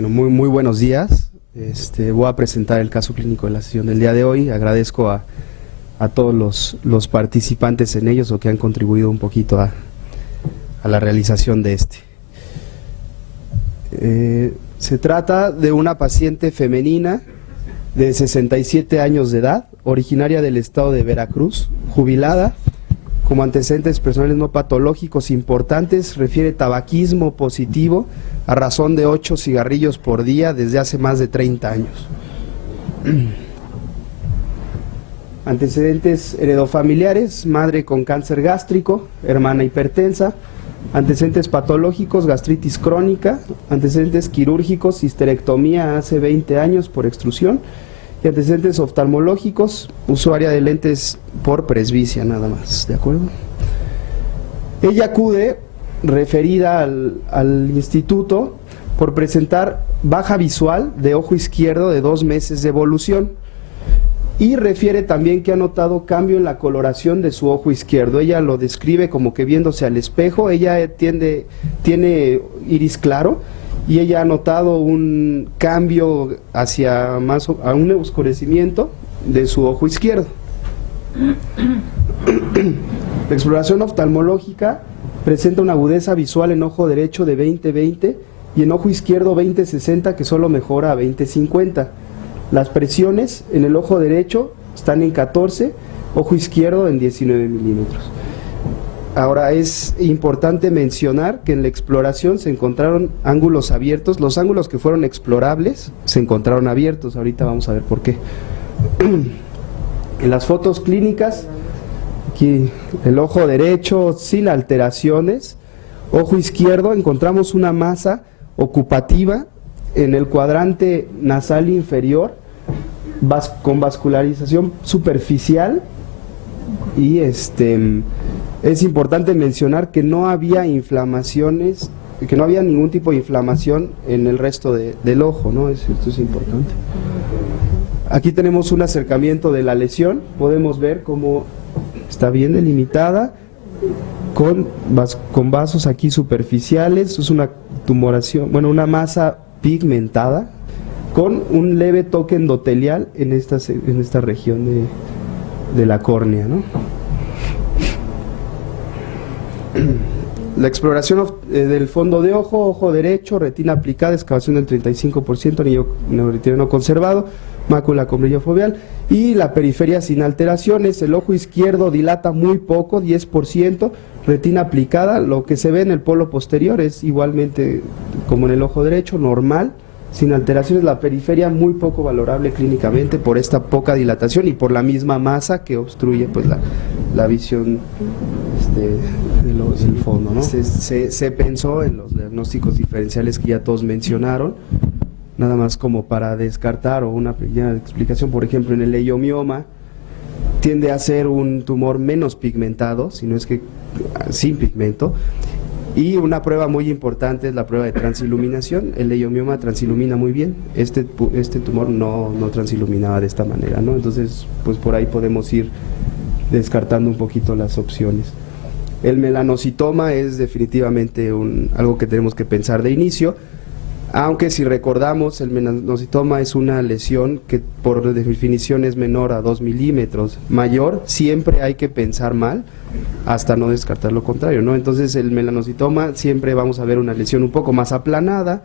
Bueno, muy buenos días. Voy a presentar el caso clínico de la sesión del día de hoy. Agradezco a todos los participantes en ellos o que han contribuido un poquito a la realización de este. Se trata de una paciente femenina de 67 años de edad, originaria del estado de Veracruz, jubilada, como antecedentes personales no patológicos importantes, refiere tabaquismo positivo a razón de 8 cigarrillos por día desde hace más de 30 años. Antecedentes heredofamiliares: madre con cáncer gástrico, hermana hipertensa, antecedentes patológicos: gastritis crónica, antecedentes quirúrgicos: histerectomía hace 20 años por extrusión, y antecedentes oftalmológicos: usuaria de lentes por presbicia nada más, ¿de acuerdo? Ella acude referida al instituto por presentar baja visual de ojo izquierdo de 2 meses de evolución, y refiere también que ha notado cambio en la coloración de su ojo izquierdo. Ella lo describe como que viéndose al espejo, ella tiene iris claro, y ella ha notado un cambio a un oscurecimiento de su ojo izquierdo. La exploración oftalmológica presenta una agudeza visual en ojo derecho de 20/20 y en ojo izquierdo 20/60, que solo mejora a 20/50. Las presiones en el ojo derecho están en 14, ojo izquierdo en 19 milímetros. Ahora, es importante mencionar que en la exploración se encontraron ángulos abiertos. Los ángulos que fueron explorables se encontraron abiertos. Ahorita vamos a ver por qué. En las fotos clínicas, aquí el ojo derecho sin alteraciones, ojo izquierdo, encontramos una masa ocupativa en el cuadrante nasal inferior con vascularización superficial, y es importante mencionar que no había inflamaciones, que no había ningún tipo de inflamación en el resto del ojo, ¿no? Esto es importante. Aquí tenemos un acercamiento de la lesión, podemos ver cómo está bien delimitada, con vasos aquí superficiales. Es una tumoración, bueno, una masa pigmentada, con un leve toque endotelial en esta región de la córnea, ¿no? La exploración del fondo de ojo derecho: retina aplicada, excavación del 35%, anillo neuroretiniano conservado, mácula con brillo foveal, y la periferia sin alteraciones. El ojo izquierdo dilata muy poco, 10%, retina aplicada. Lo que se ve en el polo posterior es igualmente como en el ojo derecho, normal, sin alteraciones. La periferia muy poco valorable clínicamente por esta poca dilatación y por la misma masa que obstruye pues la visión del fondo, ¿no? Se pensó en los diagnósticos diferenciales que ya todos mencionaron, nada más como para descartar o una pequeña explicación. Por ejemplo, en el leiomioma tiende a ser un tumor menos pigmentado, si no es que sin pigmento, y una prueba muy importante es la prueba de transiluminación. El leiomioma transilumina muy bien, este tumor no transiluminaba de esta manera, ¿no? Entonces, pues por ahí podemos ir descartando un poquito las opciones. El melanocitoma es definitivamente algo que tenemos que pensar de inicio, aunque si recordamos, el melanocitoma es una lesión que por definición es menor a 2 milímetros. Mayor, siempre hay que pensar mal hasta no descartar lo contrario, ¿no? Entonces el melanocitoma siempre vamos a ver una lesión un poco más aplanada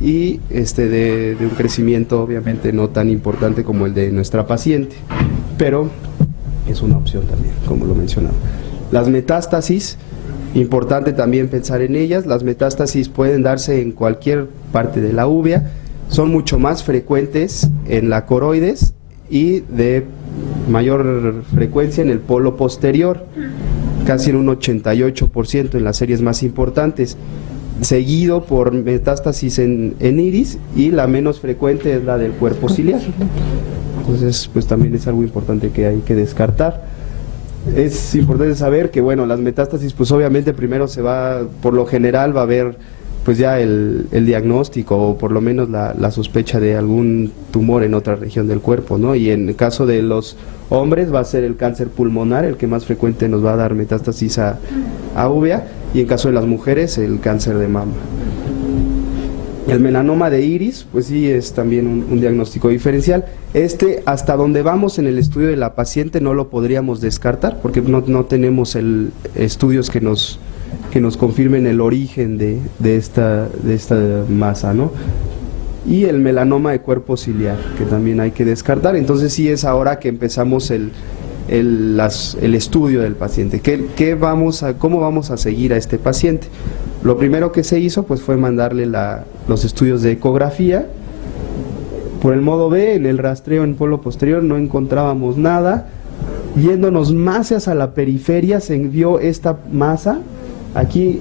y de un crecimiento obviamente no tan importante como el de nuestra paciente, pero es una opción también, como lo mencionaba. Las metástasis, importante también pensar en ellas. Las metástasis pueden darse en cualquier parte de la uvea, son mucho más frecuentes en la coroides y de mayor frecuencia en el polo posterior, casi en un 88% en las series más importantes, seguido por metástasis en iris, y la menos frecuente es la del cuerpo ciliar. Entonces, pues también es algo importante que hay que descartar. Es importante saber que, bueno, las metástasis, pues obviamente primero por lo general va a haber pues ya el diagnóstico, o por lo menos la sospecha de algún tumor en otra región del cuerpo, ¿no? Y en el caso de los hombres va a ser el cáncer pulmonar el que más frecuente nos va a dar metástasis a uvea, y en caso de las mujeres el cáncer de mama. El melanoma de iris, pues sí, es también un diagnóstico diferencial. Hasta donde vamos en el estudio de la paciente, no lo podríamos descartar, porque no tenemos estudios que nos confirmen el origen de esta masa, ¿no? Y el melanoma de cuerpo ciliar, que también hay que descartar. Entonces sí es ahora que empezamos el estudio del paciente. ¿Cómo vamos a seguir a este paciente? Lo primero que se hizo pues fue mandarle los estudios de ecografía. Por el modo B, en el rastreo en polo posterior no encontrábamos nada. Yéndonos más hacia la periferia se vio esta masa. Aquí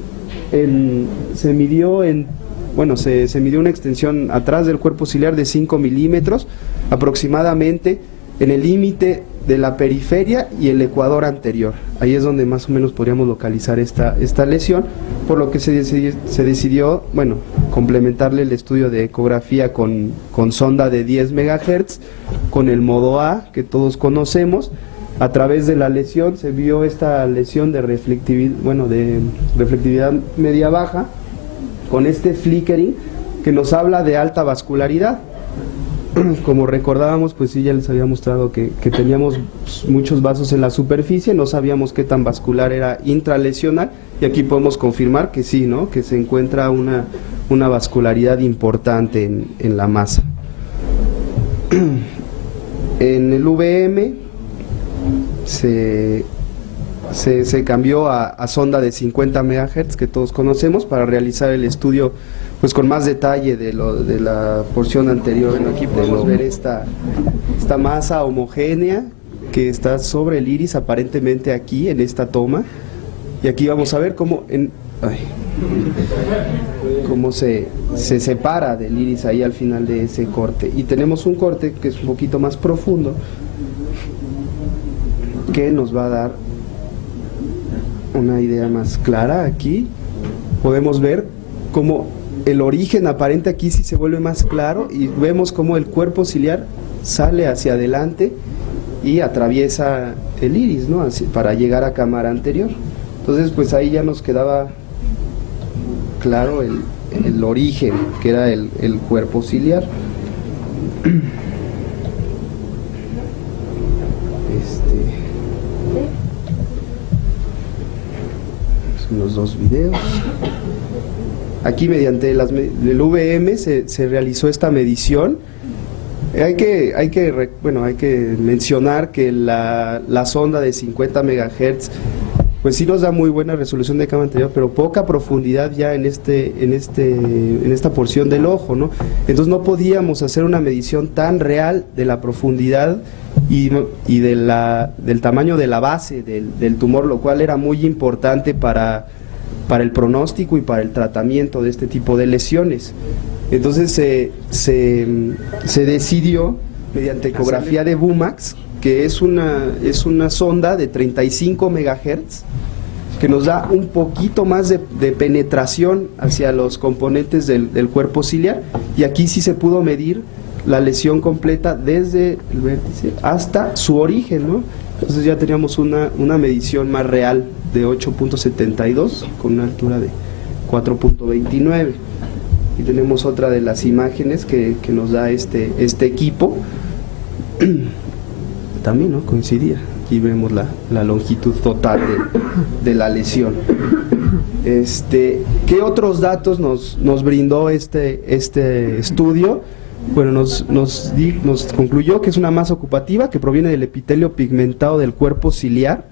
se midió una extensión atrás del cuerpo ciliar de 5 milímetros, aproximadamente en el límite de la periferia y el ecuador anterior. Ahí es donde más o menos podríamos localizar esta lesión, por lo que se decidió, complementarle el estudio de ecografía con sonda de 10 MHz, con el modo A, que todos conocemos. A través de la lesión se vio esta lesión de reflectividad media-baja, con este flickering que nos habla de alta vascularidad. Como recordábamos, pues sí, ya les había mostrado que teníamos muchos vasos en la superficie, no sabíamos qué tan vascular era intralesional, y aquí podemos confirmar que sí, ¿no? Que se encuentra una vascularidad importante en la masa. En el VM se cambió a sonda de 50 MHz, que todos conocemos, para realizar el estudio pues con más detalle de la porción anterior. Aquí podemos ver esta masa homogénea que está sobre el iris, aparentemente aquí en esta toma, y aquí vamos a ver cómo se separa del iris ahí al final de ese corte. Y tenemos un corte que es un poquito más profundo, que nos va a dar una idea más clara. Aquí podemos ver cómo el origen aparente aquí sí se vuelve más claro, y vemos cómo el cuerpo ciliar sale hacia adelante y atraviesa el iris, ¿no? Para llegar a cámara anterior. Entonces pues ahí ya nos quedaba claro el origen, que era el cuerpo ciliar. Son los dos videos. Aquí mediante el VM se realizó esta medición. Hay que mencionar que la sonda de 50 MHz pues sí nos da muy buena resolución de cámara anterior, pero poca profundidad ya en esta porción del ojo, ¿no? Entonces no podíamos hacer una medición tan real de la profundidad y del tamaño de la base del tumor, lo cual era muy importante para el pronóstico y para el tratamiento de este tipo de lesiones. Entonces se decidió, mediante ecografía de Bumax, que es una sonda de 35 MHz, que nos da un poquito más de penetración hacia los componentes del cuerpo ciliar, y aquí sí se pudo medir la lesión completa desde el vértice hasta su origen, ¿no? Entonces ya teníamos una medición más real de 8.72 con una altura de 4.29. Y tenemos otra de las imágenes que nos da este equipo. También, ¿no? Coincidía. Aquí vemos la longitud total de la lesión. ¿Qué otros datos nos brindó este estudio? Bueno, nos concluyó que es una masa ocupativa que proviene del epitelio pigmentado del cuerpo ciliar,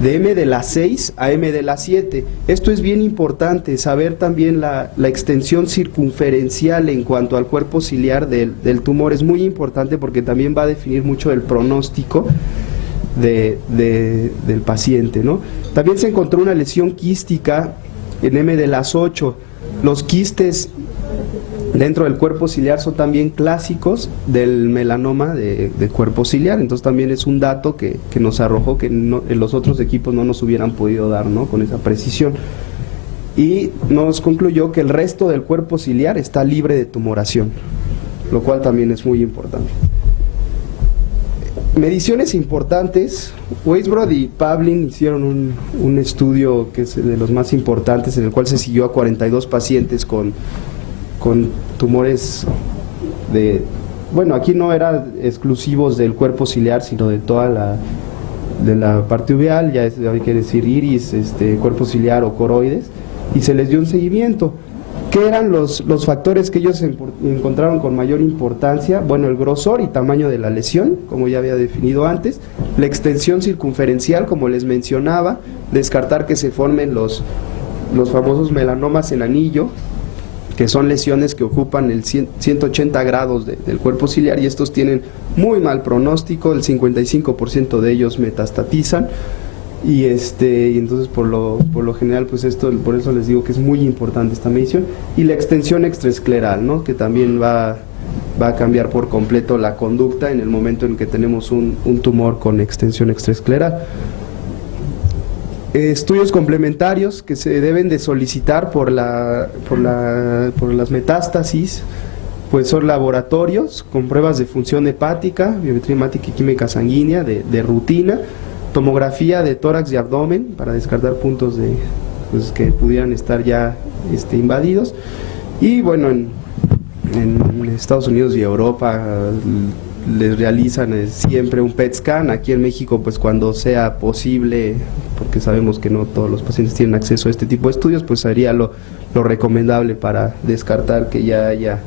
de M de la 6 a M de la 7. Esto es bien importante, saber también la extensión circunferencial en cuanto al cuerpo ciliar del tumor. Es muy importante porque también va a definir mucho el pronóstico del paciente, ¿no? También se encontró una lesión quística en M de las 8. Los quistes dentro del cuerpo ciliar son también clásicos del melanoma de cuerpo ciliar. Entonces también es un dato que nos arrojó que en los otros equipos no nos hubieran podido dar, ¿no? Con esa precisión. Y nos concluyó que el resto del cuerpo ciliar está libre de tumoración, lo cual también es muy importante. Mediciones importantes. Weisbrod y Pavlin hicieron un estudio que es de los más importantes, en el cual se siguió a 42 pacientes con con tumores de, bueno, aquí no eran exclusivos del cuerpo ciliar, sino de toda de la parte uveal, ya hay que decir iris, cuerpo ciliar o coroides, y se les dio un seguimiento. ¿Qué eran los factores que ellos encontraron con mayor importancia? Bueno, el grosor y tamaño de la lesión, como ya había definido antes, la extensión circunferencial, como les mencionaba, descartar que se formen los famosos melanomas en anillo, que son lesiones que ocupan el 180 grados del cuerpo ciliar, y estos tienen muy mal pronóstico, el 55% de ellos metastatizan, y entonces por lo general, pues por eso les digo que es muy importante esta medición. Y la extensión extraescleral, ¿no?, que también va a cambiar por completo la conducta en el momento en que tenemos un tumor con extensión extraescleral. Estudios complementarios que se deben de solicitar por las metástasis, pues son laboratorios con pruebas de función hepática, biometría hemática y química sanguínea de rutina, tomografía de tórax y abdomen para descartar puntos pues, que pudieran estar ya invadidos, y bueno, en Estados Unidos y Europa les realizan siempre un PET scan. Aquí en México, pues cuando sea posible, porque sabemos que no todos los pacientes tienen acceso a este tipo de estudios, pues sería lo recomendable para descartar que ya haya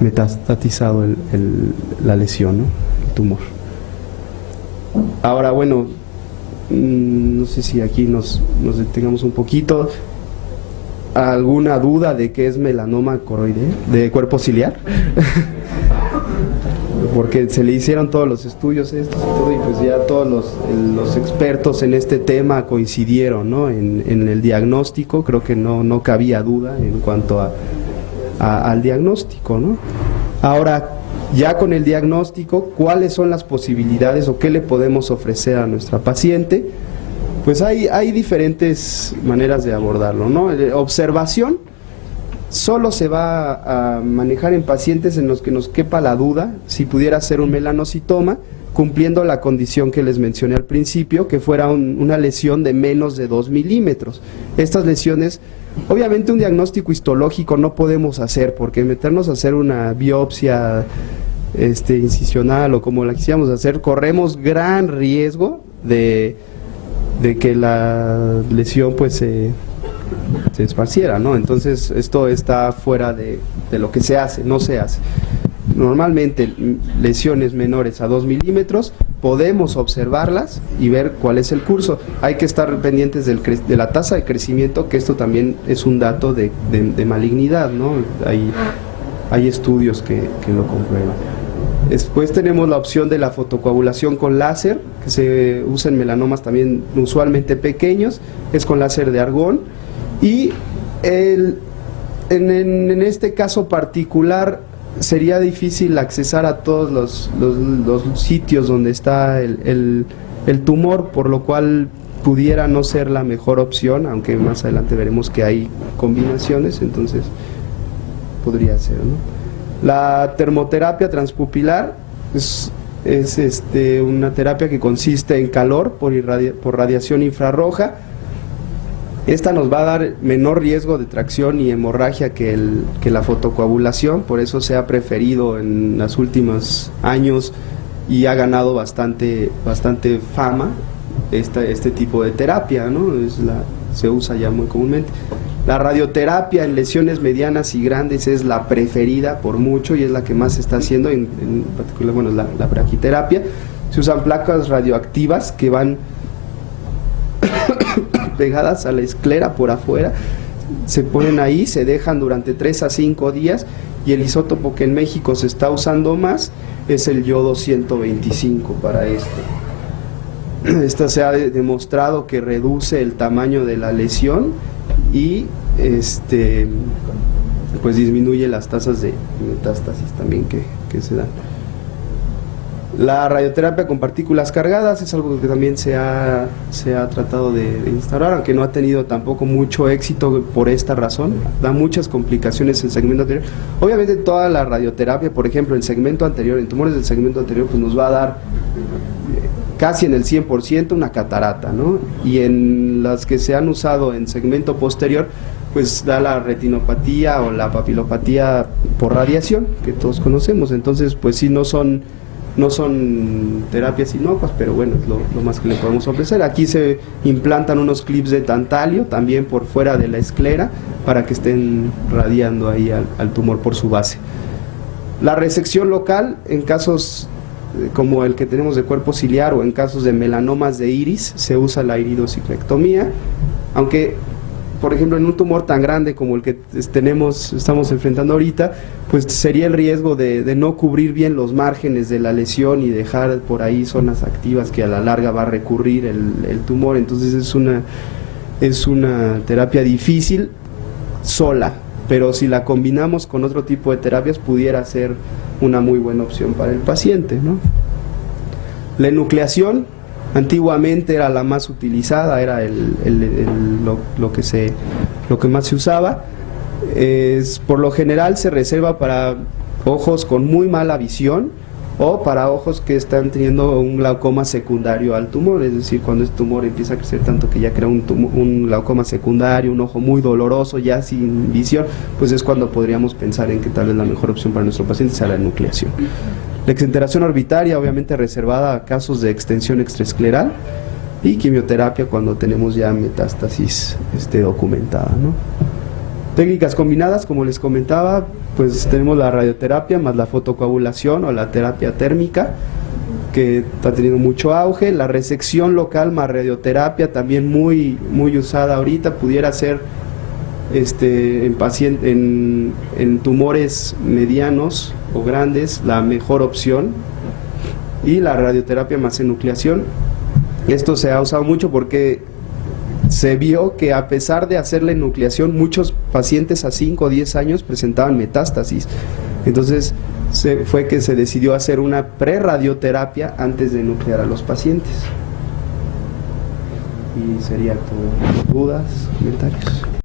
metastatizado la lesión, ¿no?, el tumor. Ahora, bueno, no sé si aquí nos detengamos un poquito. ¿Alguna duda de qué es melanoma coroideo, de cuerpo ciliar? Porque se le hicieron todos los estudios estos y todo, y pues ya todos los expertos en este tema coincidieron, ¿no?, en el diagnóstico. Creo que no cabía duda en cuanto al diagnóstico, ¿no? Ahora, ya con el diagnóstico, ¿cuáles son las posibilidades o qué le podemos ofrecer a nuestra paciente? Pues hay diferentes maneras de abordarlo, ¿no? Observación solo se va a manejar en pacientes en los que nos quepa la duda si pudiera ser un melanocitoma, cumpliendo la condición que les mencioné al principio, que fuera una lesión de menos de 2 milímetros. Estas lesiones, obviamente un diagnóstico histológico no podemos hacer, porque meternos a hacer una biopsia incisional o como la quisiéramos hacer, corremos gran riesgo de que la lesión pues se esparciera, ¿no? Entonces esto está fuera de lo que se hace, no se hace. Normalmente lesiones menores a 2 milímetros podemos observarlas y ver cuál es el curso. Hay que estar pendientes de la tasa de crecimiento, que esto también es un dato de malignidad, ¿no? Hay estudios que lo comprueban. Después tenemos la opción de la fotocoagulación con láser, que se usa en melanomas también usualmente pequeños, es con láser de argón, y en este caso particular sería difícil accesar a todos los sitios donde está el tumor, por lo cual pudiera no ser la mejor opción, aunque más adelante veremos que hay combinaciones, entonces podría ser, ¿no? La termoterapia transpupilar es una terapia que consiste en calor por radiación infrarroja. Esta nos va a dar menor riesgo de tracción y hemorragia que la fotocoagulación, por eso se ha preferido en los últimos años y ha ganado bastante fama este tipo de terapia, ¿no? Se usa ya muy comúnmente. La radioterapia en lesiones medianas y grandes es la preferida por mucho y es la que más se está haciendo, en particular, bueno, la braquiterapia. Se usan placas radioactivas que van pegadas a la esclera por afuera, se ponen ahí, se dejan durante 3 a 5 días, y el isótopo que en México se está usando más es el yodo 125 para esto. Esta se ha demostrado que reduce el tamaño de la lesión y pues disminuye las tasas de metástasis también que se dan. La radioterapia con partículas cargadas es algo que también se ha tratado de instaurar, aunque no ha tenido tampoco mucho éxito por esta razón. Da muchas complicaciones en el segmento anterior. Obviamente toda la radioterapia, por ejemplo, en segmento anterior, en tumores del segmento anterior, pues nos va a dar casi en el 100% una catarata, ¿no? Y en las que se han usado en segmento posterior, pues da la retinopatía o la papilopatía por radiación, que todos conocemos. Entonces, pues sí, no son terapias inocuas, pero bueno, es lo más que le podemos ofrecer. Aquí se implantan unos clips de tantalio también por fuera de la esclera para que estén radiando ahí al tumor por su base. La resección local, en casos como el que tenemos de cuerpo ciliar o en casos de melanomas de iris, se usa la iridociclectomía, aunque por ejemplo en un tumor tan grande como el que estamos enfrentando ahorita, pues sería el riesgo de no cubrir bien los márgenes de la lesión y dejar por ahí zonas activas que a la larga va a recurrir el tumor. Entonces es una terapia difícil sola, pero si la combinamos con otro tipo de terapias pudiera ser una muy buena opción para el paciente, ¿no? La enucleación antiguamente era la más utilizada, era lo que más se usaba. Por lo general se reserva para ojos con muy mala visión o para ojos que están teniendo un glaucoma secundario al tumor, es decir, cuando este tumor empieza a crecer tanto que ya crea un glaucoma secundario, un ojo muy doloroso, ya sin visión, pues es cuando podríamos pensar en que tal vez la mejor opción para nuestro paciente sea la enucleación. La exenteración orbitaria, obviamente reservada a casos de extensión extraescleral, y quimioterapia cuando tenemos ya metástasis documentada, ¿no? Técnicas combinadas, como les comentaba, pues tenemos la radioterapia más la fotocoagulación o la terapia térmica, que está teniendo mucho auge. La resección local más radioterapia, también muy usada ahorita, pudiera ser en tumores medianos o grandes la mejor opción. Y la radioterapia más enucleación, esto se ha usado mucho porque se vio que a pesar de hacer la enucleación, muchos pacientes a 5 o 10 años presentaban metástasis. Entonces fue que se decidió hacer una prerradioterapia antes de enuclear a los pacientes. Y sería todo. ¿Dudas? ¿Comentarios?